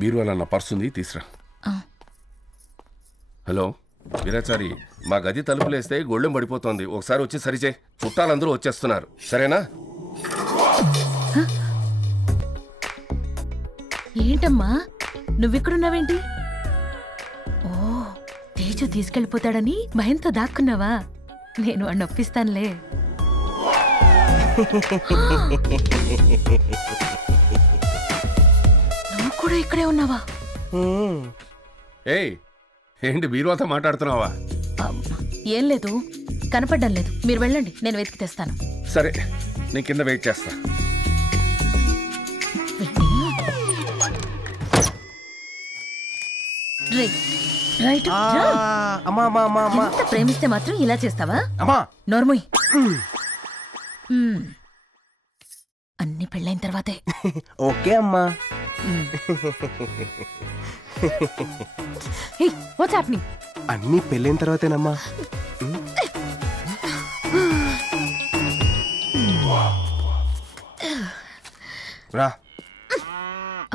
బీరువాల నా పర్సు ఉంది, తీసురా. హలో వీరాచారి, మా గది తలుపులేస్తే గొళ్ళెం పడిపోతోంది, ఒకసారి వచ్చి సరిచే. చుట్టాలందరూ వచ్చేస్తున్నారు, సరేనా? ఏంటమ్మా నువ్విక్కడున్నావేంటి? ఓ, తేజు తీసుకెళ్ళిపోతాడని భయంతో దాక్కున్నావా? నేను వాడిని ఒప్పిస్తానులే. నువ్వు కూడా ఇక్కడే ఉన్నావా? ఏయ్, ఏంటి బీరువాతో మాట్లాడుతున్నావా? ఏం లేదు, కనపడ్డం లేదు. మీరు వెళ్ళండి, నేను వెతికి తెస్తాను. సరే, నేను కింద వెయిట్ చేస్తా. ఎంత ప్రేమిస్తే మాత్రం ఇలా చేస్తావా? నోర్ముయ్. అన్ని పెళ్ళైన తర్వాతే. ఓకే అమ్మా. What's happening? అన్ని పెళ్ళైన తర్వాతేనమ్మా. రా.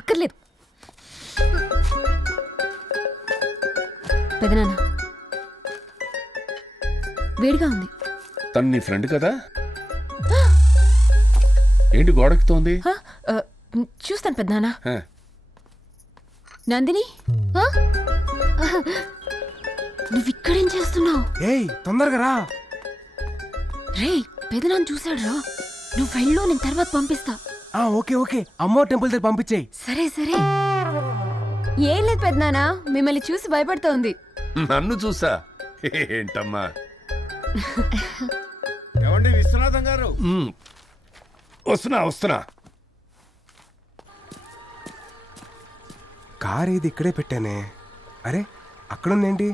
అక్కర్లేదు. పెదనాన్న వేడిగా ఉంది. తను నీ ఫ్రెండ్ కదా? ఏంటి గోడెక్కుతోంది? చూస్తాను పెదనాన్న. నందిని, నువ్విక్కడేం చేస్తున్నావు? ఏయ్, తొందరగా రా. రే, పెదనాన్న చూసాడు రా. నువ్వు వెళ్ళు, నేను తర్వాత పంపిస్తా. ఓకే ఓకే, అమ్మో టెంపుల్ దగ్గర పంపించేయి. సరే సరే. ఏం లేదు పెదనాన్న, మిమ్మల్ని చూసి భయపడుతోంది. నన్ను చూసా? ఏంటమ్మా? ఏమండి విశ్వనాథం గారు? వస్తున్నా. కార్ ఇది ఇక్కడే పెట్టానే. అరే, అక్కడుందేంటి?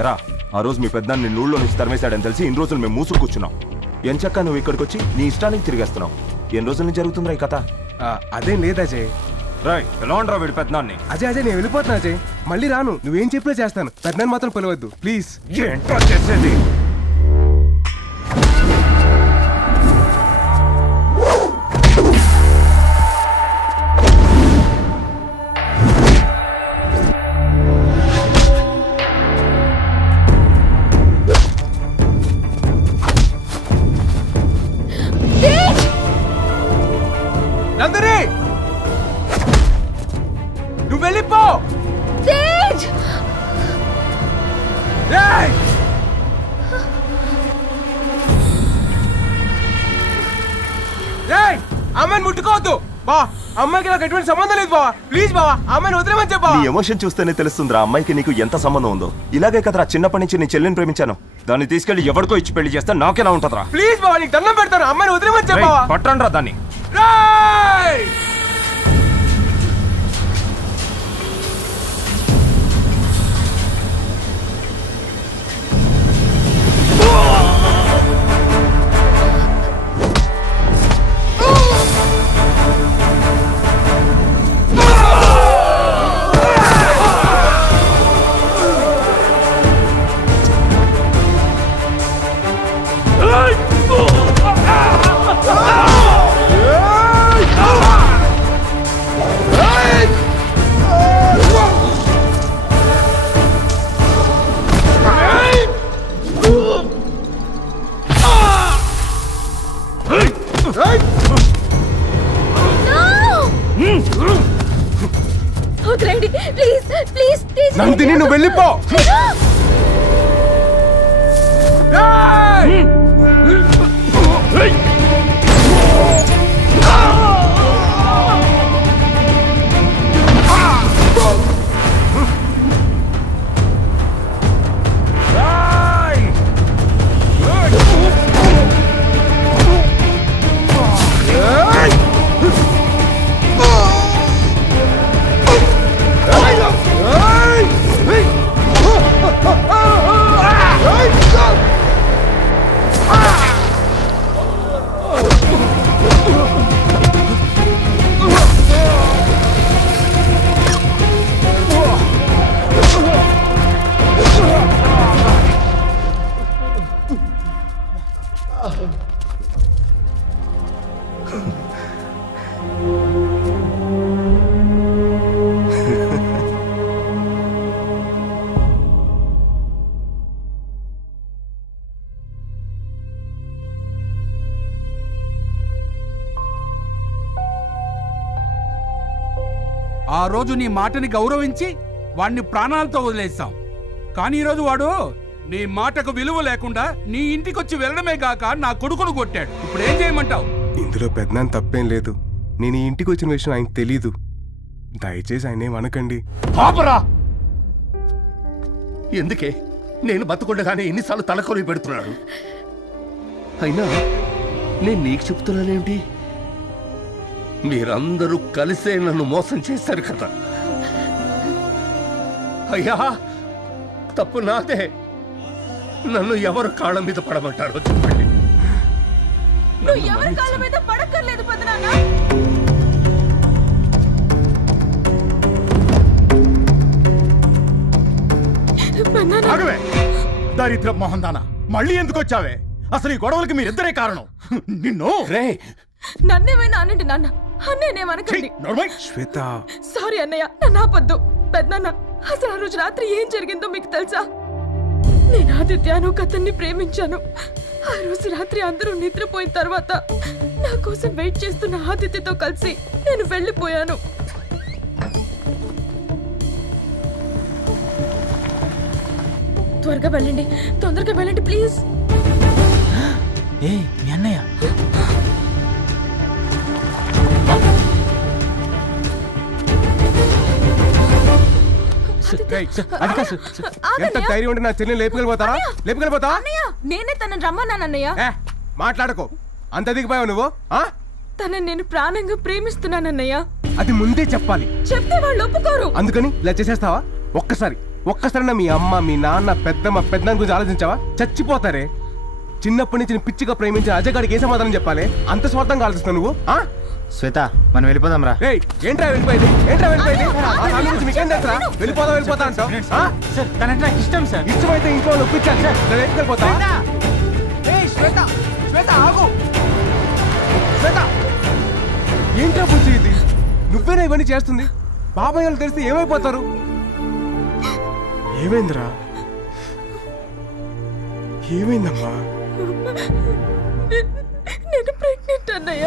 ఎరా, ఆ రోజు మీ పెద్దాన్ని నూళ్ళో నుంచి తరిమేశాడని తెలిసి ఇన్ని రోజులు మేము మూసుకు కూర్చున్నాం. ఎంచక్క నువ్వు ఇక్కడికి వచ్చి నీ ఇష్టానికి తిరిగేస్తున్నావు. ఎన్ని రోజుల నుంచి జరుగుతుందిరా ఈ కథ? అదేం లేదు అజయ్. రాయ్, ఎలా ఉండరా వీడి పెద్దనాన్ని? అజయ్ నేను వెళ్ళిపోతున్నా అజయ్. మళ్ళీ రాను, నువ్వేం చెప్పినా చేస్తాను. పెద్దనాన్ని మాత్రం పిలవద్దు ప్లీజ్. ఏంట్రా చేసేది? నందిని, నువ్వు వెళ్ళిపో. అమ్మాయిని ముట్టుకోవద్దు బా. అమ్మాయికి నాకు ఎటువంటి సంబంధం లేదు బావా. ప్లీజ్ బావా, అమ్మాయిని వదిలేమని చెప్పా. నీ ఎమోషన్ చూస్తేనే తెలుస్తుందిరా అమ్మాయికి నీకు ఎంత సంబంధం ఉందో. ఇలాగే కదరా చిన్నప్పటి నుంచి నీ చెల్లిని ప్రేమించాను. దాన్ని తీసుకెళ్లి ఎవరికో ఇచ్చి పెళ్లి చేస్తే నాకెలా ఉంటుందిరా? ప్లీజ్ బావా, నీకు దండం పెడతాను, అమ్మాయిని వదిలేమని చెప్పా. పట్టండి రా దాన్ని. నందిని, నువ్వు వెళ్ళిపో. ఆ రోజు నీ మాటని గౌరవించి వాడిని ప్రాణాలతో వదిలేస్తాం. కానీ ఈరోజు వాడు నీ మాటకు విలువ లేకుండా నీ ఇంటికొచ్చి వెళ్ళడమే గాక నా కొడుకును కొట్టాడు. ఇప్పుడు ఏం చేయమంటావు? ఇందులో పెద్దనాన్న తప్పేం లేదు. నేను ఈ ఇంటికి వచ్చిన విషయం ఆయనకు తెలీదు. దయచేసి ఆయన ఏమనకండి. పాపరా! ఎందుకే నేను బతుకుండగానే ఎన్నిసార్లు తలకొలి పెడుతున్నాడు? అయినా నేను నీకు చెప్తున్నానేమిటి? మీరందరూ కలిసే నన్ను మోసం చేశారు కదా. అయ్యా, తప్పు నాదే. నన్ను ఎవరు కాళ్ళ మీద పడమంటారో చెప్పండి. నువ్వు ఎవరి కాళ్ళ మీద పడక్కర్లేదు పెదనాన్న. దరిద్ర మోహందానా, మళ్ళీ ఎందుకు వచ్చావే? అసలు ఈ గొడవలకి మీరిద్దరే కారణం. నిన్ను రే నన్నేమైనా అనండి నాన్న, అన్నేనేమనకండి. శ్వేత, సారీ అన్నయ్య, నన్ను ఆపొద్దు. పెద్దనాన్న, అసలు ఆ రోజు రాత్రి ఏం జరిగిందో మీకు తెలుసా? నేను ఆదిత్యను కథన్ని ప్రేమించాను. ఆ రోజు రాత్రి అందరూ నిద్రపోయిన తర్వాత నా కోసం వెయిట్ చేస్తున్న ఆదిత్యతో కలిసి నేను వెళ్ళిపోయాను. త్వరగా వెళ్ళండి, తొందరగా వెళ్ళండి ప్లీజ్. ఏ మీ అన్నయ్య ఎంత ధైర్యం ఉంటే నా చెల్లిని లేపుకెళ్ళిపోతారా? లేపుకెళ్ళిపోతా? నేనే తనని రమ్మన్నానన్నయ్య. మాట్లాడకు, అంత దిగిపోయావు నువ్వు. తనని నేను ప్రాణంగా ప్రేమిస్తున్నానన్నయ్య. అది ముందే చెప్పాలి. చెప్తే వాళ్ళు ఒప్పుకోరు. అందుకని ఇలా చేసేస్తావా? ఒక్కసారి మీ అమ్మ, మీ నాన్న, పెద్దమ్మ, పెద్దనాన్న గురించి ఆలోచించావా? చచ్చిపోతారే. చిన్నప్పటి నుంచి పిచ్చిగా ప్రేమించిన అజయగాడికి ఏ సమాధానం చెప్పాలి? అంత స్వార్థంగా ఆలోచిస్తావు నువ్వు. శ్వేత, మనం వెళ్ళిపోదాం రా. ఏంట్రా వెళ్ళిపోయింది? మీకేం తెలుసా? వెళ్ళిపోతా అంటావు. ఇష్టం సార్. ఇష్టమైతే ఇంట్లో ఒప్పించాలి. వెళ్ళిపోతా. ఏంట్రా బుజ్జి ఇది? నువ్వేనా ఇవన్నీ చేస్తుంది? బాబాయ్ వాళ్ళు తెలిస్తే ఏమైపోతారు? ఏమైందిరా? ఏమైందమ్మా? నేను ప్రెగ్నెంట్ అన్నయ్య.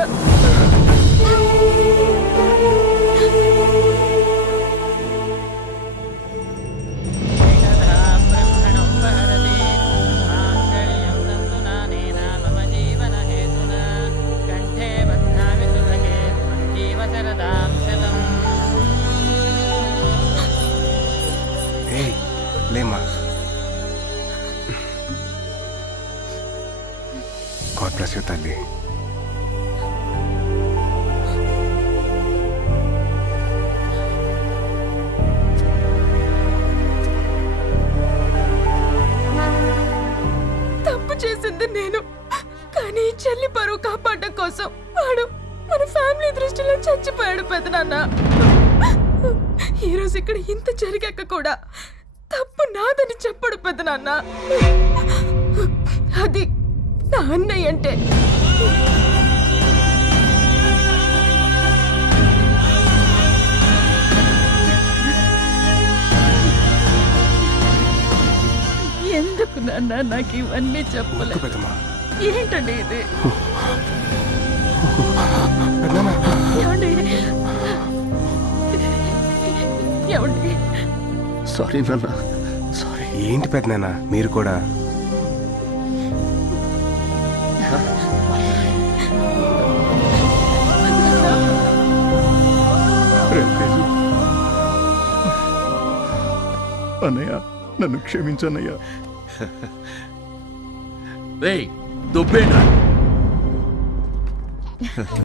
లేమ్మా. గాడ్ బ్లెస్ యు తల్లి. తప్పు చేసింది నేను, కానీ చెల్లి పరువు కాపాడడం కోసం వాడు మన ఫ్యామిలీ దృష్టిలో చచ్చిపోయాడు పెదనాన్న. ఈరోజు ఇక్కడ ఇంత జరిగాక కూడా తప్పు నాదని చెప్పడు పెదనాన్న. అది నా అన్నయ్య అంటే. ఎందుకు నాన్న నాకు ఇవన్నీ చెప్పలేదు? ఏంటండి ఇది? సారీ నాన్న, సారీ. ఏంటి పెద్దనాన్న మీరు కూడా? అన్నయ్య, నన్ను క్షమించన్నయ్యా. దుబ్బేండ్రా.